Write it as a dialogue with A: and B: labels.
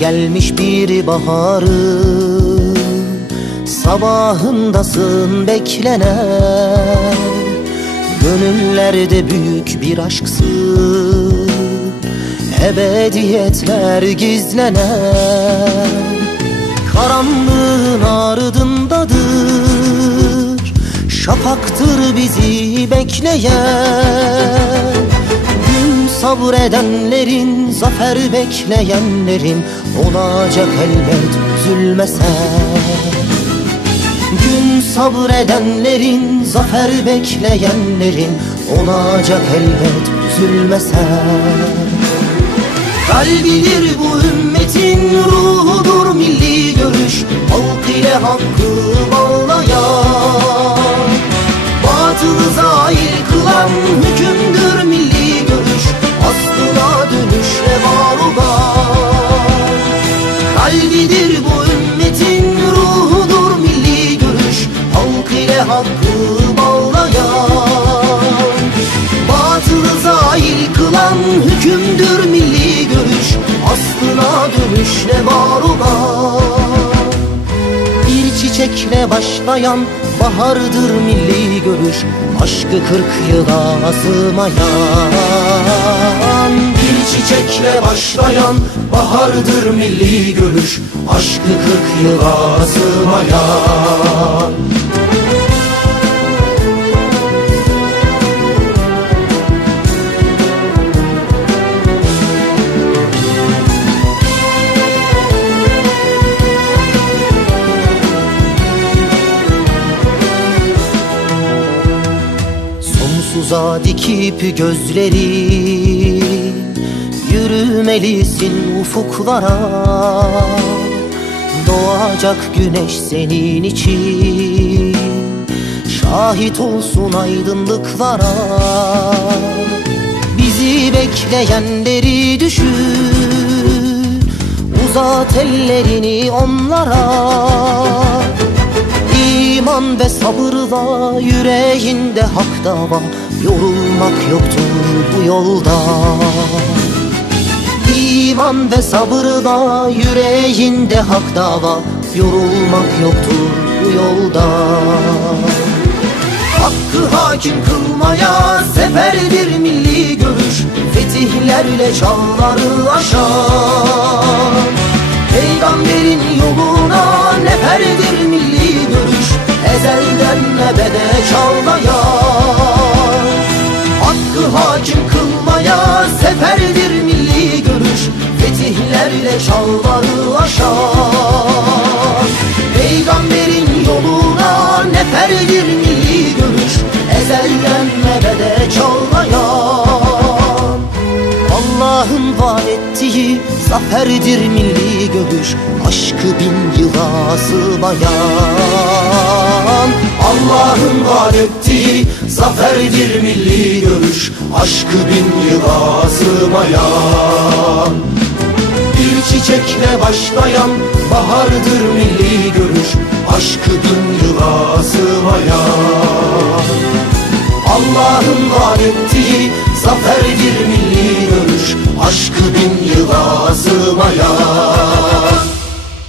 A: Gelmiş bir baharın Sabahındasın beklenen Gönüllerde büyük bir aşksın. Ebediyetler gizlenen Karanlığın ardındadır. Şafaktır bizi bekleyen sabredenlerin, zafer bekleyenlerin Olacak elbet üzülmesen Gün sabredenlerin, zafer bekleyenlerin Olacak elbet üzülmesen Kalbidir bu Kalbidir bu ümmetin ruhudur milli görüş. Halk ile hakkı bağlayan Batılı zahir kılan hükümdür milli görüş. Aslına dönüşle var olan Bir çiçekle başlayan bahardır milli görüş. Aşkı kırk yıla sığmayan çiçekle başlayan bahardır milli görüş Aşkı kırk yıla sığmayan. Sonsuza dikip gözleri Yürümelisin ufuklara. Doğacak güneş senin için. Şahit olsun aydınlıklara. Bizi bekleyenleri düşün. Uzat ellerini onlara. İman ve sabırla yüreğinde hak dava. Yorulmak yoktur bu yolda İman ve sabırla yüreğinde hak dava. Yorulmak yoktur bu yolda. Hakkı hakim kılmaya seferdir milli görüş. Fetihlerle çağları aşar. Peygamberin yoluna neferdir milli görüş. Ezelden ebede çağlayan Çağları aşar Peygamberin yoluna neferdir milli görüş Ezelden ebede çağlayan. Allah'ın vaat ettiği zaferdir milli görüş Aşkı bin yıla sığmayan. Allah'ın vaat ettiği zaferdir milli görüş Aşkı bin yıla sığmayan çiçekle başlayan bahardır milli görüş Aşkı bin yıla sığmayan. Allah'ın vaat ettiği zaferdir milli görüş Aşkı bin yıla sığmayan